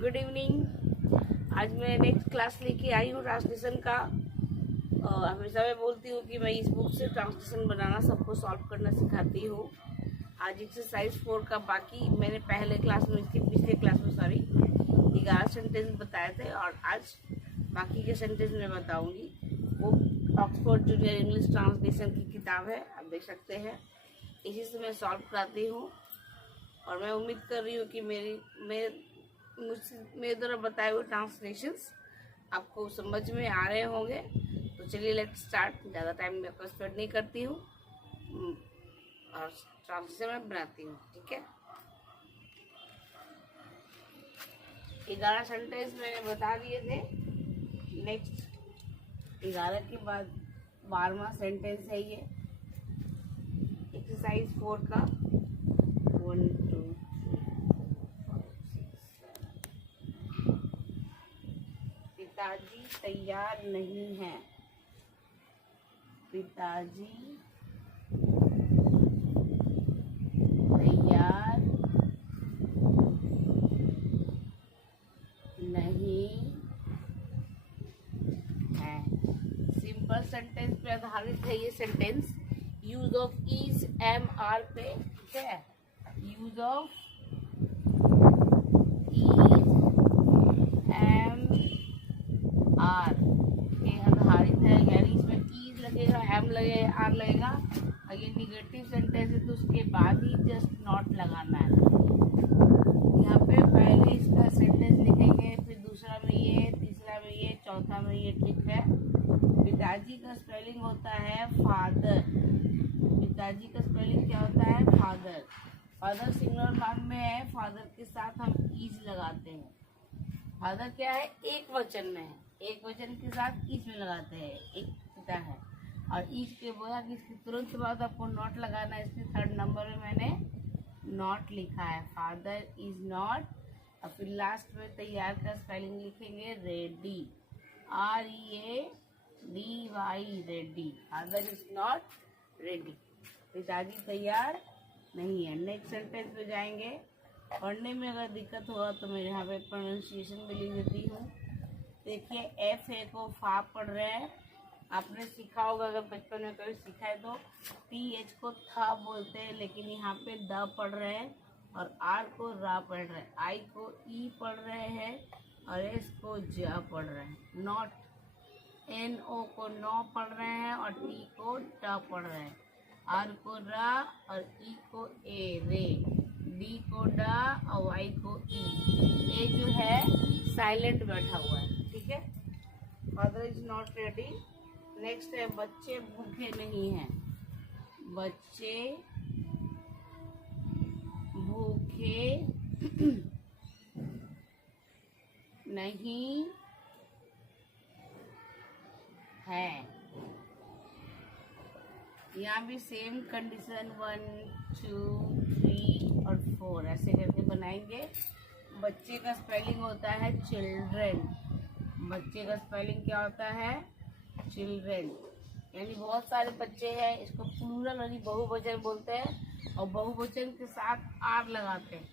Good evening. आज मैं next class लेके आई हूँ ट्रांसलेशन का। हमेशा मैं बोलती हूँ कि मैं इस बुक से ट्रांसलेशन बनाना, सबको सॉल्व करना सिखाती हूँ। आज एक्सरसाइज 4 का बाकी मैंने पहले क्लास में, इसके पिछले क्लास में 11 सेंटेंस बताए थे और आज बाकी के सेंटेंस मैं बताऊँगी। वो ऑक्सफोर्ड जूनियर इंग्लिश ट्रांसलेशन की किताब है, आप देख सकते हैं। इसी से मैं सॉल्व कराती हूँ और मैं उम्मीद कर रही हूँ कि मेरे द्वारा बताए हुए ट्रांसलेशंस आपको समझ में आ रहे होंगे। तो चलिए लेट्स स्टार्ट। ज़्यादा टाइम मैं आपका स्पेंड नहीं करती हूँ और ट्रांसलेशन में बनाती हूँ, ठीक है। 11 सेंटेंस मैंने बता दिए थे। नेक्स्ट 11 के बाद 12वां सेंटेंस है ये एक्सरसाइज 4 का। 1 2 पिताजी तैयार नहीं हैं। पिताजी तैयार नहीं है। सिंपल सेंटेंस पे आधारित है ये sentence. Use of is am are पे, ठीक है। यूज ऑफ एम आर के आधारित है, यानी इसमें इज लगेगा, एम लगेगा, आर लगेगा। और ये निगेटिव सेंटेंस है तो उसके बाद ही जस्ट नॉट लगाना है। यहाँ पे पहले इसका सेंटेंस लिखेंगे, फिर दूसरा में ये, तीसरा में ये, चौथा में ये, ठीक है। पिताजी का स्पेलिंग होता है फादर। पिताजी का स्पेलिंग क्या होता है? फादर। फादर सिंगुलर फॉर्म में है, फादर के साथ हम इज लगाते हैं। फादर क्या है? एक वचन में है, एक वचन के साथ इज में लगाते हैं, एक पिता है। और इज के बोला कि इसके तुरंत बाद आपको नॉट लगाना है। इसके 3rd नंबर में मैंने नॉट लिखा है, फादर इज नॉट। और फिर लास्ट में तैयार का स्पेलिंग लिखेंगे ready, READY, ready. Father is not ready, पिताजी तैयार नहीं है। नेक्स्ट सेंटेंस पे जाएंगे। पढ़ने में अगर दिक्कत होगा तो मैं यहाँ पे प्रोनाउंसिएशन भी लिख देती हूँ। देखिए एफ ए को फा पढ़ रहे हैं, आपने सीखा होगा, अगर बचपन में कभी सीखा है तो। TH को था बोलते हैं, लेकिन यहाँ पे द पढ़ रहे हैं। और R को रा पढ़ रहे हैं, I को ई पढ़ रहे हैं और S को ज पढ़ रहे हैं। नॉट NO को नौ पढ़ रहे हैं और T को ट पढ़ रहे हैं। R को रा और E को ए, रे। D को डा और Y को ई। ए जो है साइलेंट बैठा हुआ है, ठीक है। Father is not ready. Next है बच्चे भूखे नहीं हैं। बच्चे भूखे नहीं हैं। यहाँ भी सेम कंडीशन 1 2 3 और 4 ऐसे करके बनाएंगे। बच्चे का स्पेलिंग होता है चिल्ड्रेन। बच्चे का स्पेलिंग क्या होता है? चिल्ड्रेन। यानी बहुत सारे बच्चे हैं, इसको प्लूरल यानी बहुवचन बोलते हैं और बहुवचन के साथ आर लगाते हैं।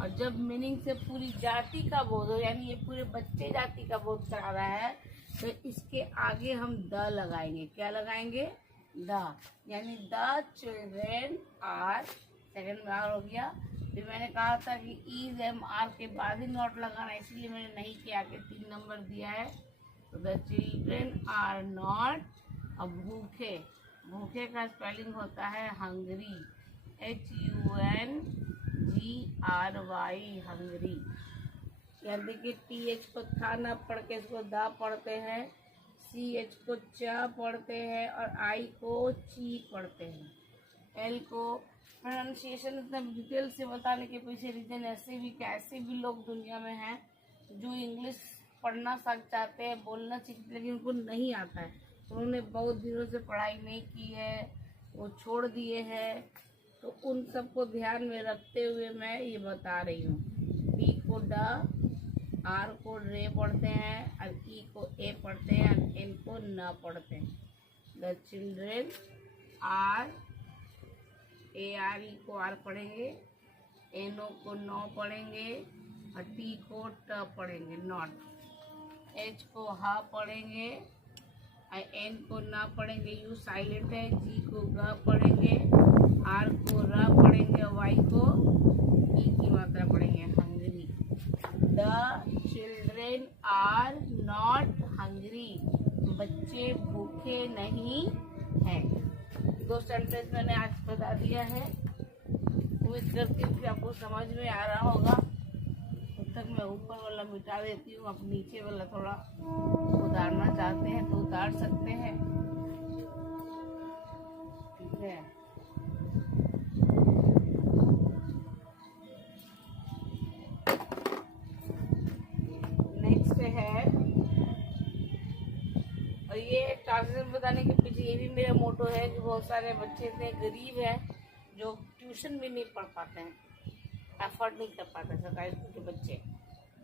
और जब मीनिंग से पूरी जाति का बोध हो, यानी ये पूरे बच्चे जाति का बोध करा रहा है, तो इसके आगे हम द लगाएंगे। क्या लगाएंगे? द, यानी द चिल्ड्रेन आर। सेकंड में आर हो गया। फिर मैंने कहा था कि इज एम आर के बाद ही नॉट लगाना, इसलिए मैंने नहीं किया, के 3 नंबर दिया है। तो द चिल्ड्रेन आर नॉट। अब भूखे, भूखे का स्पेलिंग होता है हंगरी, HUNGRY, हंगरी। यानी देखिए TH को था ना पढ़ के इसको दा पढ़ते हैं, CH को च पढ़ते हैं और I को ची पढ़ते हैं। L को प्रोनाउंसिएशन इतना डिटेल से बताने के पीछे रीजन ऐसे भी लोग दुनिया में हैं जो इंग्लिश पढ़ना चाहते हैं, बोलना सीखते, लेकिन उनको नहीं आता है। उन्होंने बहुत दिनों से पढ़ाई नहीं की है, वो छोड़ दिए हैं। तो उन सबको ध्यान में रखते हुए मैं ये बता रही हूँ। D को ड, R को रे पढ़ते हैं और E को ए पढ़ते हैं और N को न पढ़ते हैं। द चिल्ड्रेन आर, ARE को आर पढ़ेंगे, NO को नो पढ़ेंगे और टी को ट पढ़ेंगे नॉट, एच को हा पढ़ेंगे, एन को ना पढ़ेंगे, यू साइलेंट है, जी को ग पढ़ेंगे, आर को र पढ़ेंगे, वाई को ई की मात्रा पढ़ेंगे hungry. The children are not hungry, बच्चे भूखे नहीं हैं। 2 सेंटेंस मैंने आज बता दिया है, उम्मीद करती हूँ कि आपको समझ में आ रहा होगा। तब तक मैं ऊपर वाला मिटा देती हूँ, आप नीचे वाला थोड़ा उतारना चाहते हैं तो उतार सकते हैं, ठीक है। नेक्स्ट है, और ये ट्रांसलेशन बताने के पीछे ये भी मेरा मोटो है कि बहुत सारे बच्चे इतने गरीब हैं जो ट्यूशन भी नहीं पढ़ पाते हैं, अफोर्ड नहीं कर पाते सरकारी स्कूल के बच्चे,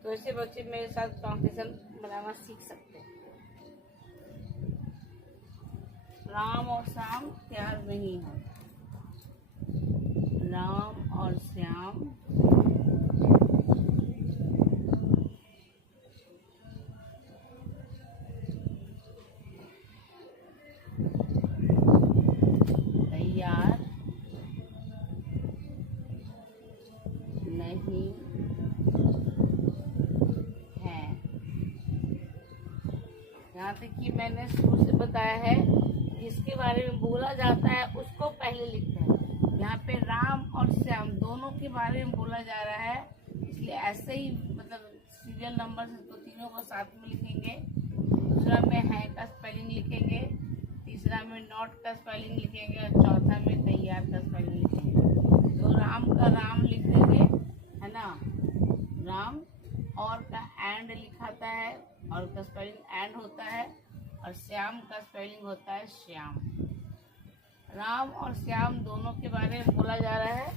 तो ऐसे बच्चे मेरे साथ ट्रांसलेशन बनाना सीख सकते हैं। राम और श्याम प्यार नहीं है, राम और श्याम तैयार नहीं है। यहाँ तक कि मैंने शुरू से बताया है, जिसके बारे में बोला जाता है उसको पहले लिखते हैं। यहाँ पे राम और श्याम दोनों के बारे में बोला जा रहा है, इसलिए ऐसे ही मतलब सीरियल नंबर से तो तीनों को साथ में लिखेंगे। दूसरा में है का स्पेलिंग लिखेंगे, तीसरा में नॉट का स्पेलिंग लिखेंगे और चौथा में तैयार का स्पेलिंग लिखेंगे। तो राम का राम लिख देंगे, है ना, राम, और का एंड लिखाता है, और का स्पेलिंग एंड होता है, और श्याम का स्पेलिंग होता है श्याम। राम और श्याम दोनों के बारे में बोला जा रहा है,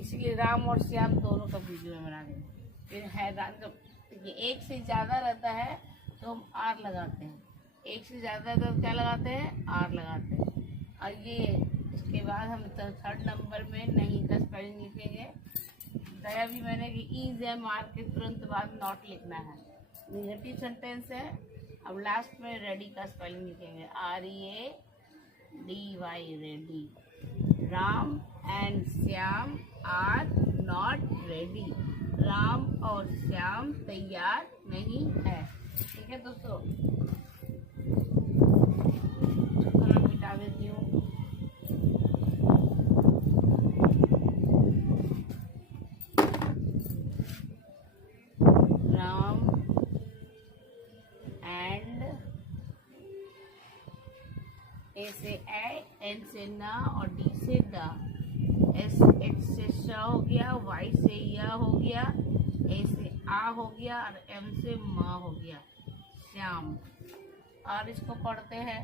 इसलिए राम और श्याम दोनों का वीडियो में बना देंगे। फिर है जब ये एक से ज़्यादा रहता है तो हम आर लगाते हैं, एक से ज़्यादा तो क्या लगाते हैं, आर लगाते हैं। और ये इसके बाद हम थर्ड नंबर में नहीं का स्पेलिंग लिखेंगे। बताया भी मैंने कि ईज है, मार के तुरंत बाद नॉट लिखना है, निगेटिव सेंटेंस है। अब लास्ट में रेडी का स्पेलिंग लिखेंगे, READY, ready. Ram and Shyam are not ready, Ram और श्याम तैयार नहीं है। ठीक है दोस्तों, मैं मिटा देती हूँ। राम एंड, ए से ए, एन से ना और डी से दा, एस एच से श हो गया, वाई से या हो गया, ए से आ हो गया और एम से मा हो गया, श्याम। और इसको पढ़ते हैं,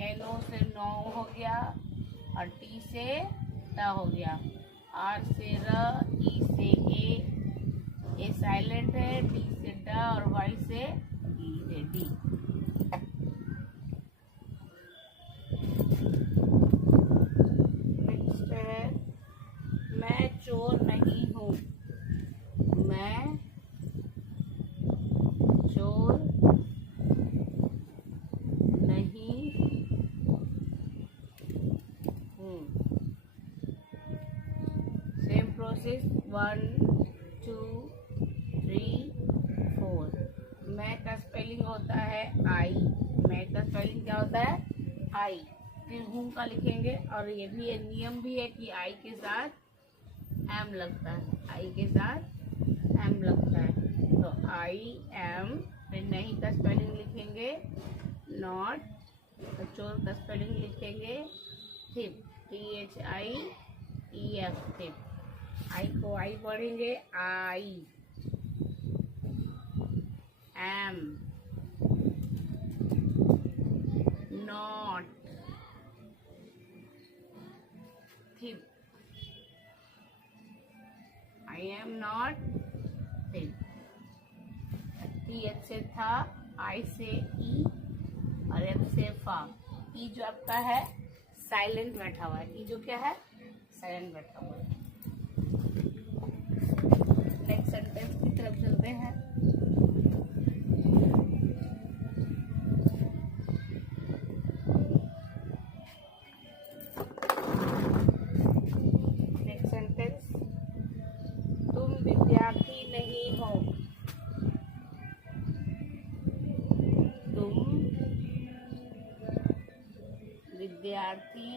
एन ओ से नौ हो गया और टी से टा हो गया, आर से र, ई से ए साइलेंट है, डी से ड और वाई से ई है डी। नेक्स्ट है, मैं चोर नहीं हूँ, मैं चोर नहीं हूँ। Same process, 1 2 3 4। मैं का स्पेलिंग होता है आई, मैं का स्पेलिंग क्या होता है, आई। फिर हूँ का लिखेंगे, और ये भी नियम भी है कि आई के साथ एम लगता है, आई के साथ एम लगता है। तो आई एम, फिर नहीं का स्पेलिंग लिखेंगे नॉट, चोर का स्पेलिंग लिखेंगे थिप, THIEF थिप। आई को आई पढ़ेंगे, आई एम नॉट थिप, आई एम नॉट थिप। TH से था, आई से ई और एफ से फा। ई जो आपका है साइलेंट बैठा हुआ है, ई जो क्या है साइलेंट बैठा हुआ है। नेक्स्ट सेंटेंस की तरफ चलते हैं। नेक्स्ट सेंटेंस, तुम विद्यार्थी नहीं हो। तुम विद्यार्थी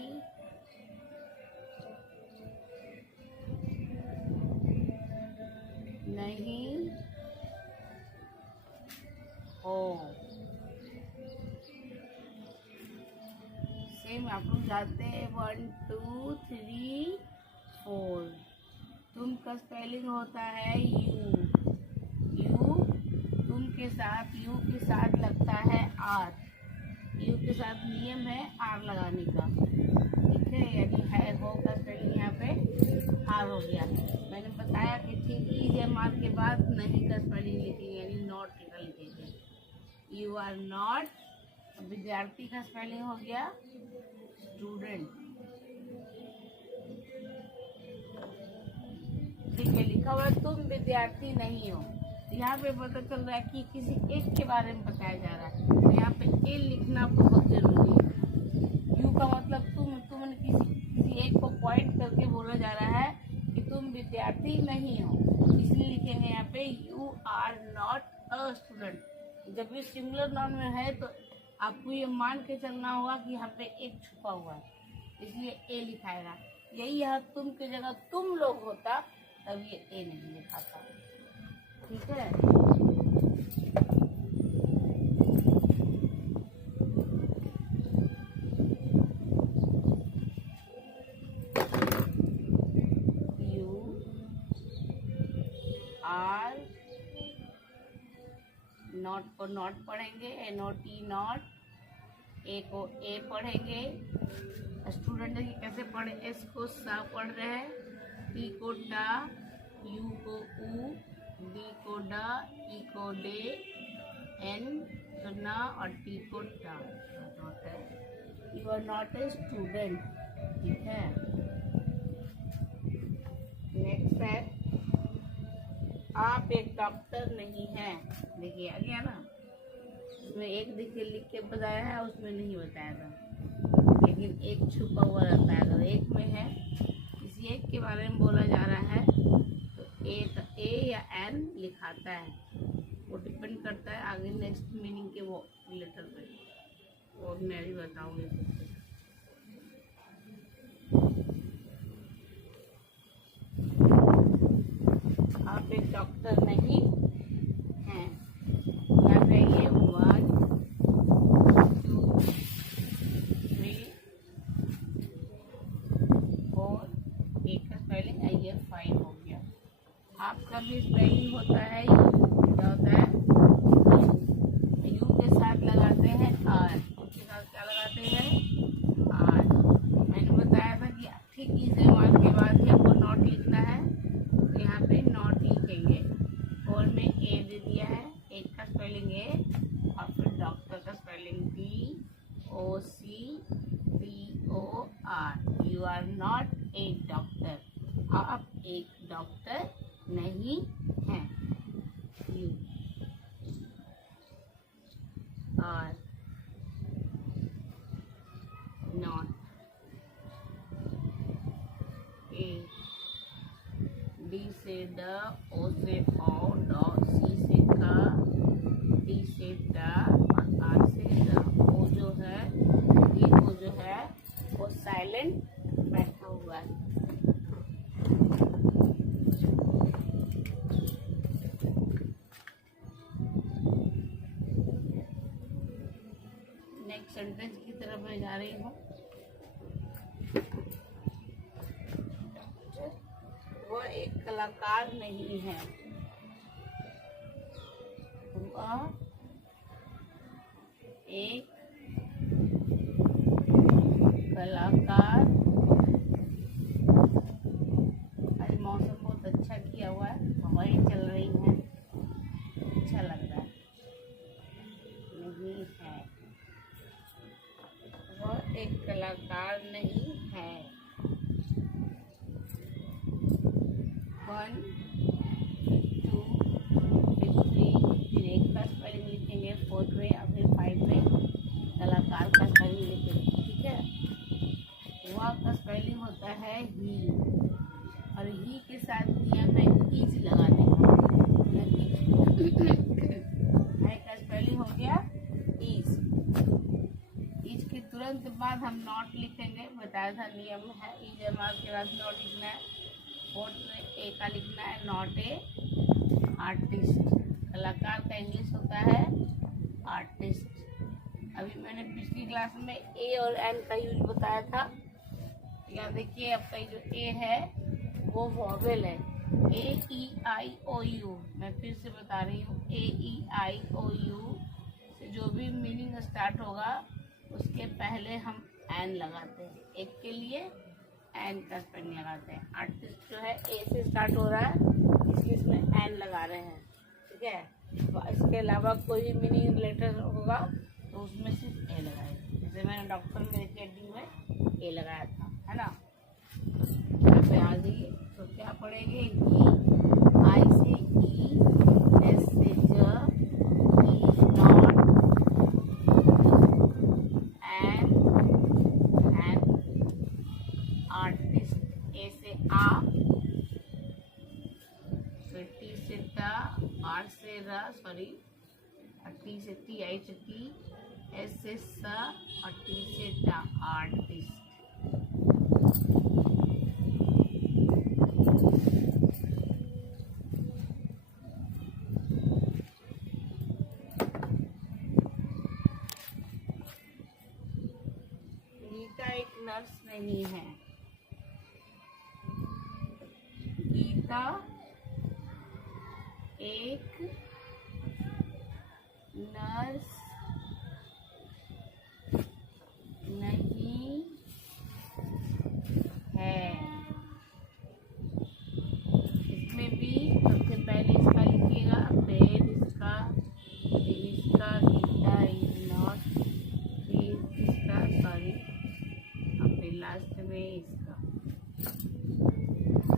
नहीं हो। सेम आप लोग जाते हैं 1 2 3 4। तुम का स्पेलिंग होता है यू। यू तुम के साथ यू के साथ लगता है आर। यू के साथ नियम है आर लगाने का, ठीक है। यानी है हो का स्पेलिंग यहाँ पे आर हो गया। मैंने बताया कि ठीक EMR के बाद नहीं का स्पेलिंग लिखेंगे, यानी नॉट का लिखेंगे। You are not. विद्यार्थी का स्पेलिंग हो गया स्टूडेंट, ठीक है। लिखा हुआ तुम विद्यार्थी नहीं हो। यहाँ पे पता चल रहा है कि किसी एक के बारे में बताया जा रहा है, तो यहाँ पे ए लिखना बहुत जरूरी है। यू का मतलब तुमने किसी एक को पॉइंट करके बोला जा रहा है कि तुम विद्यार्थी नहीं हो, इसलिए लिखेंगे यहाँ पे you are not a student. जब ये सिंगुलर नाउन में है तो आपको ये मान के चलना होगा कि यहाँ पे एक छुपा हुआ है, इसलिए ए लिखाएगा। यही है तुम की जगह तुम लोग होता तब ये ए नहीं लिखाता, ठीक है। आर नॉट को नॉट पढ़ेंगे, NOT नॉट। ए को ए पढ़ेंगे। स्टूडेंट की कैसे पढ़े, एस को सा पढ़ रहे हैं, टी को टा, यू को ऊ, डी को डा, ई को डे, एन तो ना और टी को टा। नॉट है, you are not a student, ठीक है। नेक्स्ट है आप एक डॉक्टर नहीं हैं। देखिए आ गया ना, उसमें एक देखिए लिख के बताया है, उसमें नहीं बताया था, लेकिन एक छुपा हुआ रहता है। अगर एक में है, किसी एक के बारे में बोला जा रहा है तो ए या एन लिखाता है, वो डिपेंड करता है आगे नेक्स्ट मीनिंग के वो लेटर पे, और मैं भी बताऊंगी। आप एक डॉक्टर नहीं हैं। यहाँ पे ये 1 2 3 4 एक का स्पेलिंग है, ये 5 हो गया। आपका भी स्पेलिंग होता है यू, क्या होता है यू के साथ लगाते हैं आर, उसके साथ क्या लगाते हैं आर। मैंने बताया था कि ठीक EMR के बाद ही आपको नॉट लिखना है, तो यहाँ पे नॉट लिखेंगे। और में ए दे दिया है, एक का स्पेलिंग ए और फिर डॉक्टर का spelling DOCTOR। You are not a doctor, आप एक डॉक्टर नहीं हैं। You are not a, D से ड, ओ से ओ, ड, सी से का, डी से टा और आर से ड। ओ जो है, ये ओ जो है वो साइलेंट बैठा हुआ है। नेक्स्ट सेंटेंस की तरफ मैं जा रही हूँ। वह एक कलाकार नहीं है। वह एक कलाकार, आज मौसम बहुत अच्छा किया हुआ है, हवाएं चल रही हैं, अच्छा लग रहा है। नहीं है, वह एक कलाकार नहीं है। 1 बाद हम नॉट लिखेंगे, बताया था नियम है, इज एम आर के बाद नॉट लिखना है। फोर्थ में ए का लिखना है, नॉट ए आर्टिस्ट। कलाकार का इंग्लिश होता है आर्टिस्ट। अभी मैंने पिछली क्लास में ए और एन का यूज बताया था। यहाँ देखिए आपका जो ए है वो वॉवेल है, ए ई आई ओ यू। मैं फिर से बता रही हूँ, ए ई आई ओ यू से जो भी मीनिंग स्टार्ट होगा उसके पहले हम एन लगाते हैं। एक के लिए एन का स्पेलिंग लगाते हैं। आर्टिस्ट जो है ए से स्टार्ट हो रहा है, इसलिए इसमें एन लगा रहे हैं, ठीक है। तो इसके अलावा कोई भी मीनिंग रिलेटेड होगा तो उसमें सिर्फ ए लगाएंगे। जैसे मैंने डॉक्टर में हेडिंग में ए लगाया था, है ना। यहाँ पे आ जाइए तो क्या पढ़ेंगे, आई से ई, एस से ज, ई नॉट, एन आर्टिस्ट, ए से आ, फिर टी से टा, आर से र, सॉरी, टी से टी, आई से टी, एस से स और टी से टा, आर्टिस्ट। गीता एक नर्स नहीं है। गीता एक नर्स नहीं है। इसमें भी सबसे पहले इसका लिखिएगा, फिर इसका, फिर इसका, गीता इज नॉट, फिर इसका, सॉरी, और फिर लास्ट में इसका।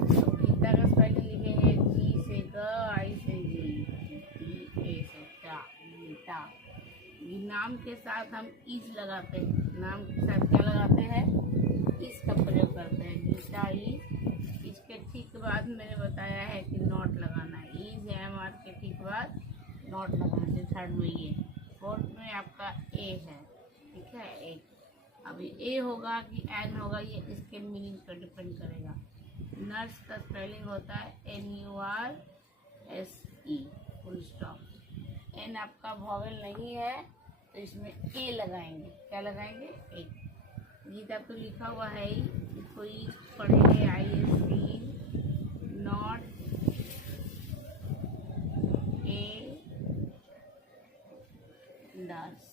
तो गीता का स्पेलिंग लिखेंगे जी से ग, आई से जी, ए से टा, गीता। ये नाम के साथ हम इज लगाते हैं। नाम के साथ क्या लगाते हैं, इस का प्रयोग करते हैं। गीता इज, इसके ठीक बाद मैंने बताया है कि नॉट लगाना है। इज एम आर के ठीक बाद नॉट लगाना है। थर्ड में ये, फोर्थ में आपका ए है, ठीक है। एक अभी ए होगा कि एन होगा ये इसके मीनिंग पर डिपेंड करेगा। नर्स का स्पेलिंग होता है NURSE, फुल स्टॉप। एन आपका वॉवेल नहीं है तो इसमें ए लगाएंगे। क्या लगाएंगे, ए। गीता तो लिखा हुआ है ही, इसको ई पढ़ेंगे, ISE, not a nurse.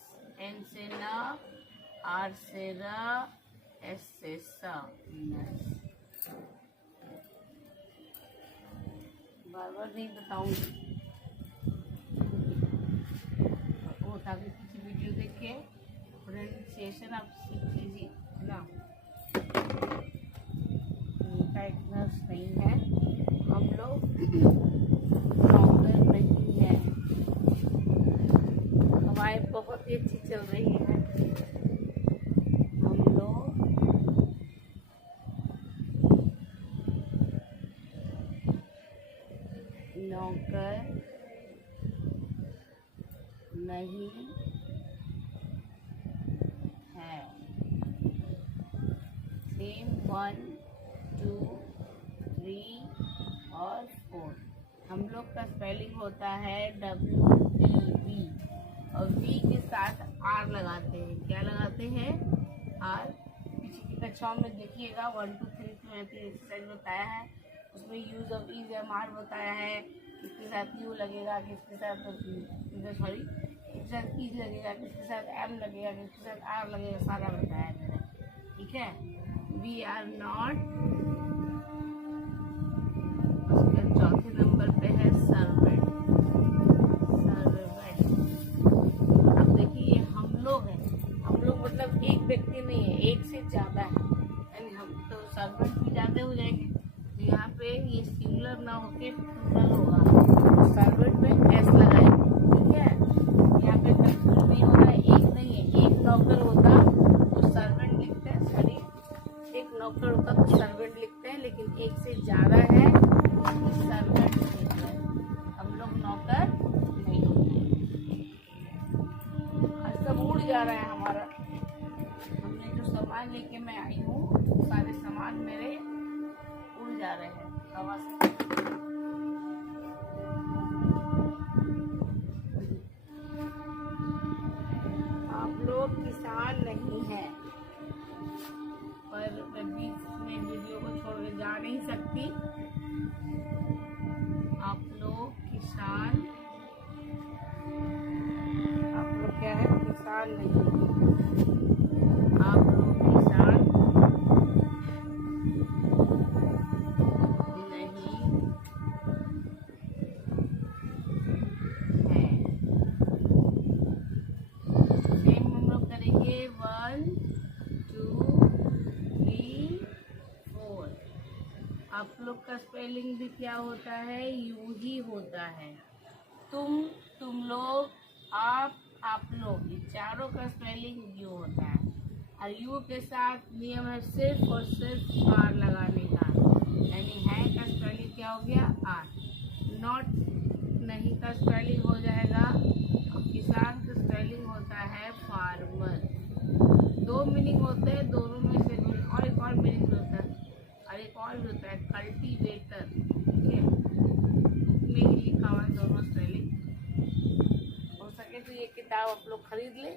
N से न, आर से र, एस से स, नर्स। बार बार नहीं बताऊंगी वो, ताकि किसी वीडियो देख के प्रोनाउंसिएशन आप सीख लीजिए, है ना। गीता एक नर्स नहीं है। हम लोग डॉक्टर नहीं है। हवाएं बहुत ही अच्छी चल रही है। हम लोग नौकर नहीं है। सेम 1, 2, 3 और 4। हम लोग का स्पेलिंग होता है WEV और V के साथ R लगाते हैं। क्या लगाते हैं, R। पीछे की कक्षाओं में देखिएगा 1, 2, 3 में एक्सरसाइज बताया है, उसमें use of is am are बताया है। किसके साथ यू लगेगा, किसके साथ, सॉरी, किसके साथ इज लगेगा, किसके साथ एम लगेगा, किसके साथ आर लगेगा, सारा बताया है मैंने, ठीक है। वी आर नॉट, उसके चौथे नंबर पे है सर्वेंट। सर्वेंट, अब देखिए ये हम लोग हैं। हम लोग मतलब एक व्यक्ति नहीं है, एक से ज्यादा है, यानी हम तो सर्वेंट भी ज्यादा हो जाएंगे। तो यहाँ पे ये सिंगुलर ना होके प्लूरल होगा, सर्वेंट में एस लगाएंगे, ठीक है। यहाँ पे कंफ्यूज नहीं होना है, एक नहीं है। एक नौकर होता तो सर्वेंट लिखते हैं, सॉरी, एक नौकर होता तो सर्वेंट लिखते हैं, लेकिन एक से ज्यादा है सर्वेंट लिखते हैं। हम लोग नौकर नहीं होते। आज सब उड़ जा रहा है हमारा। हमने जो लेके मैं आई हूँ, सारे सामान मेरे उड़ जा रहे हैं हवा से। आप लोग किसान नहीं हैं, पर मैं बीच में वीडियो को छोड़ के जा नहीं सकती। आप लोग किसान, आप लोग क्या है, किसान नहीं, आप लोग किसान नहीं हैं। सेम हम लोग करेंगे 1 2 3 4। आप लोग का स्पेलिंग भी क्या होता है, यू ही होता है। तुम लोग, आप लोग, ये चारों का स्पेलिंग यू होता है। और यू के साथ नियम है सिर्फ और सिर्फ आर लगाने का, यानी है का स्पेलिंग क्या हो गया, आर। नॉट नहीं का स्पेलिंग हो जाएगा, और किसान का स्पेलिंग होता है फार्मर। 2 मीनिंग होते हैं, दोनों में से और एक और मीनिंग होता है, और एक और भी होता है कल्टीवेटर। ठीक है, बुक में ही लिखा हुआ है दोनों स्पेलिंग। हो सके तो ये किताब आप लोग खरीद ले,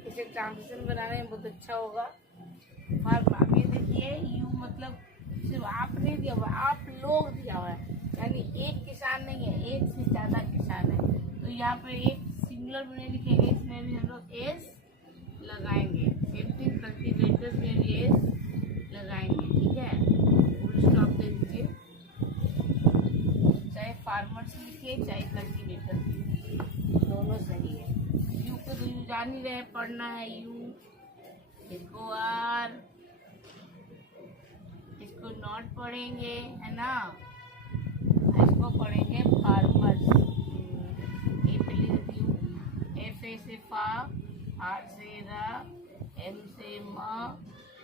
इसे ट्रांसलेशन बनाने में बहुत अच्छा होगा। फार्मर में देखिए, यू मतलब सिर्फ आप नहीं दिया हुआ, आप लोग दिया हुआ है, यानी एक किसान नहीं है, एक से ज़्यादा किसान है। तो यहाँ पर एक सिंगुलर में नहीं लिखेंगे, इसमें भी हम लोग एस लगाएंगे। सेम थिंग कल्टीवेटर्स में भी एस लगाएंगे। ठीक है, फुल स्टॉप दे दीजिए, चाहे फार्मर्स लिखिए चाहे कल्टीवेटर्स लिखिए, दोनों सही है। यू को तो यू जान ही रहे, पढ़ना है यू, इसको आर, इसको नॉट पढ़ेंगे, है ना, इसको पढ़ेंगे फार्मर्स। ए पे लिख यू, एफ ए से फा, आर से रा, एम से म,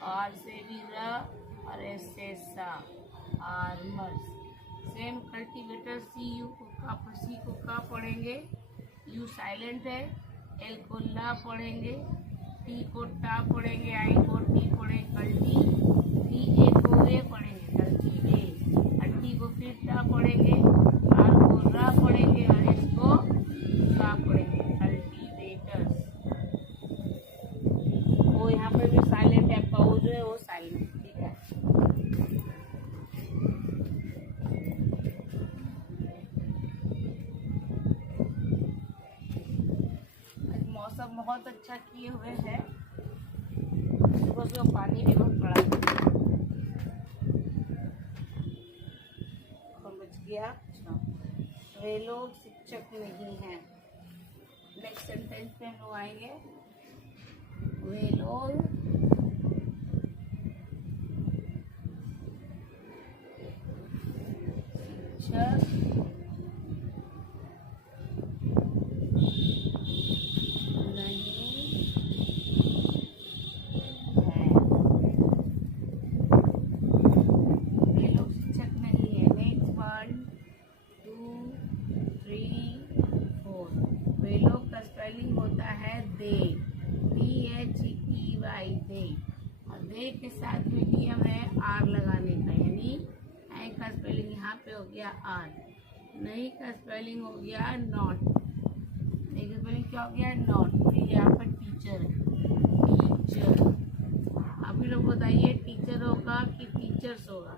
आर से भी रा, और एस से सा, farmers. Same cultivator C U को सी को का पढ़ेंगे, यू साइलेंट है, एल को ला पढ़ेंगे, टी को टा पढ़ेंगे, आई को टी पढ़ेंगे कल्टी, टी ए को रे पढ़ेंगे कल्टी ए, और टी को फिर टा पढ़ेंगे, आर को रा पढ़ेंगे, और एस को ला पढ़ेंगे कल्टीवेटर्स। वो यहाँ पे भी साइलेंट है, पाउ जो है वो साइलेंट। ठीक है, मौसम बहुत अच्छा किए हुए हैं, सुबह पानी भी बहुत पड़ा बच गया। वे लोग शिक्षक नहीं हैं। नेक्स्ट सेंटेंस पे हम लोग आएंगे, वे लोग शिक्षक दे के साथ में नियम है आर लगाने का, यानी है का स्पेलिंग यहाँ पे हो गया आर, नहीं का स्पेलिंग हो गया नॉट, नहीं का स्पेलिंग क्या हो गया नॉट। फिर यहाँ पर टीचर है, टीचर। अभी लोग बताइए टीचर होगा कि टीचर्स होगा,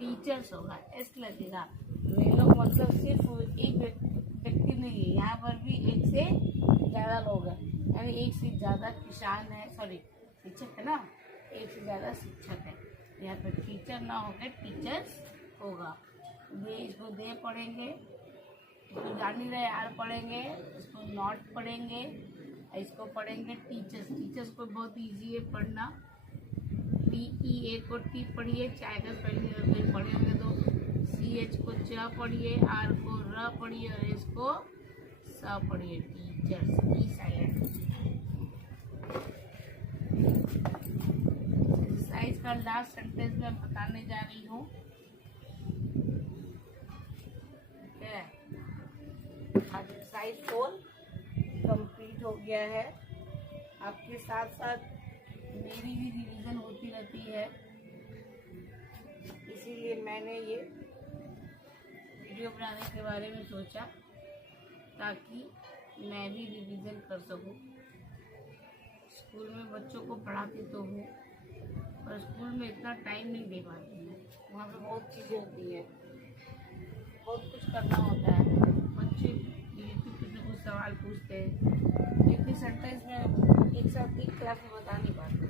टीचर्स होगा, एस लगेगा। वे लोग मतलब सिर्फ एक व्यक्ति नहीं है, यहाँ पर भी एक से ज़्यादा लोग हैं, यानी एक से ज़्यादा किसान है, सॉरी शिक्षक है ना, एक से ज़्यादा शिक्षक है। यहाँ पर टीचर ना होकर टीचर्स होगा। दे, इसको दे पढ़ेंगे, इसको जान ही रहे आर पढ़ेंगे, इसको नॉट पढ़ेंगे, इसको पढ़ेंगे टीचर्स। टीचर्स को बहुत इजी है पढ़ना, टी ई ए को टी पढ़िए, चाय का स्पेलिंग पढ़े होंगे तो सी एच को च पढ़िए, आर को र पढ़िए, और एस को स पढ़िए, टीचर्स। ई साइलेंट। एक्सरसाइज का लास्ट सेंटेंस में बताने जा रही हूँ। एक्सरसाइज 4 कंप्लीट हो गया है। आपके साथ साथ मेरी भी रिवीजन होती रहती है, इसीलिए मैंने ये वीडियो बनाने के बारे में सोचा ताकि मैं भी रिवीजन कर सकूं। स्कूल में बच्चों को पढ़ाती तो हूँ, पर स्कूल में इतना टाइम नहीं दे पाती हूँ। वहाँ पे बहुत चीज़ें होती हैं, बहुत कुछ करना होता है। बच्चे यूट्यूब पे कुछ सवाल पूछते हैं, जितनी सेंटेंस में एक साथ एक क्लास में बता नहीं पाते।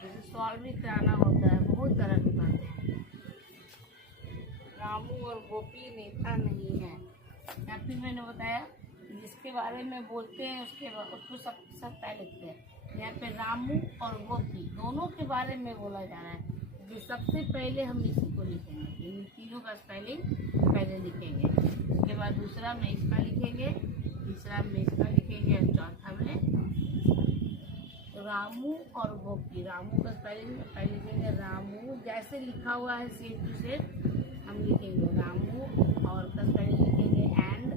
जैसे सॉल्व भी कराना होता है, बहुत तरह की बातें हैं। रामू और गोपी नेता नहीं है, या फिर मैंने बताया जिसके बारे में बोलते हैं उसको सब पहले लिखते हैं। यहाँ पे रामू और गोपी दोनों के बारे में बोला जा रहा है, जो सबसे पहले हम इसी को लिखेंगे। इन तीनों का स्पेलिंग पहले लिखेंगे, उसके बाद दूसरा में इसका लिखेंगे, तीसरा में इसका लिखेंगे और चौथा में रामू और गोपी। रामू का स्पेलिंग में पहले लिखेंगे रामू, जैसे लिखा हुआ है सेम टू सेम हम लिखेंगे रामू, और का स्पेलिंग लिखेंगे एंड,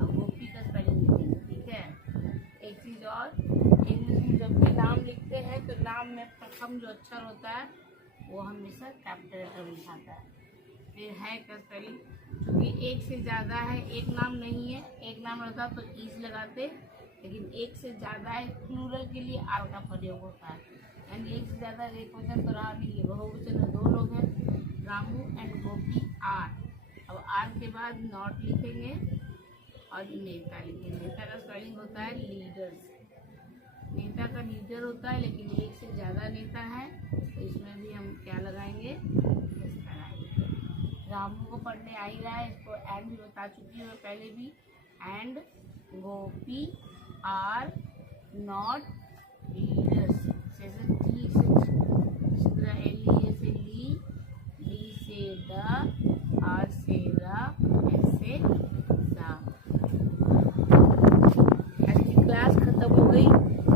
और गोपी का स्पेलिंग लिखेंगे। ठीक है। एक चीज़ और, इंग्लिश में जब भी नाम लिखते हैं तो नाम में प्रथम जो अक्षर होता है वो हमेशा कैपिटल लेटर में लिखाता है। फिर है का स्पेलिंग, क्योंकि एक से ज़्यादा है, एक नाम नहीं है। एक नाम रहता तो ईज लगाते, लेकिन एक से ज़्यादा है, प्लूरल के लिए आर का प्रयोग होता है। यानी एक से ज़्यादा एक वचन तो रहा नहीं है, बहुवचन में दो लोग हैं, रामू एंड गोपी आर। अब आर के बाद नॉट लिखेंगे और नेता लिखेंगे। नेता का स्पेलिंग होता है लीडर्स। नेता का लीडर होता है, लेकिन एक से ज़्यादा नेता है तो इसमें भी हम क्या लगाएंगे, इसका लगाएंगे। रामू को पढ़ने आ ही रहा है, इसको एंड भी बता चुकी हूँ पहले भी। And Gopi are not leaders. जैसे टी से एल से ली, डी से द, आर से रा, एस से सा। आज की क्लास खत्म हो गई।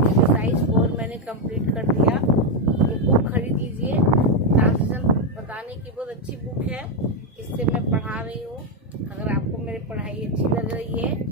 एक्सरसाइज 4 मैंने कंप्लीट कर दिया। ये बुक खरीद लीजिए, ट्रांसलेशन बताने की बहुत अच्छी बुक है, इससे मैं पढ़ा रही हूँ। अगर आपको मेरी पढ़ाई अच्छी लग रही है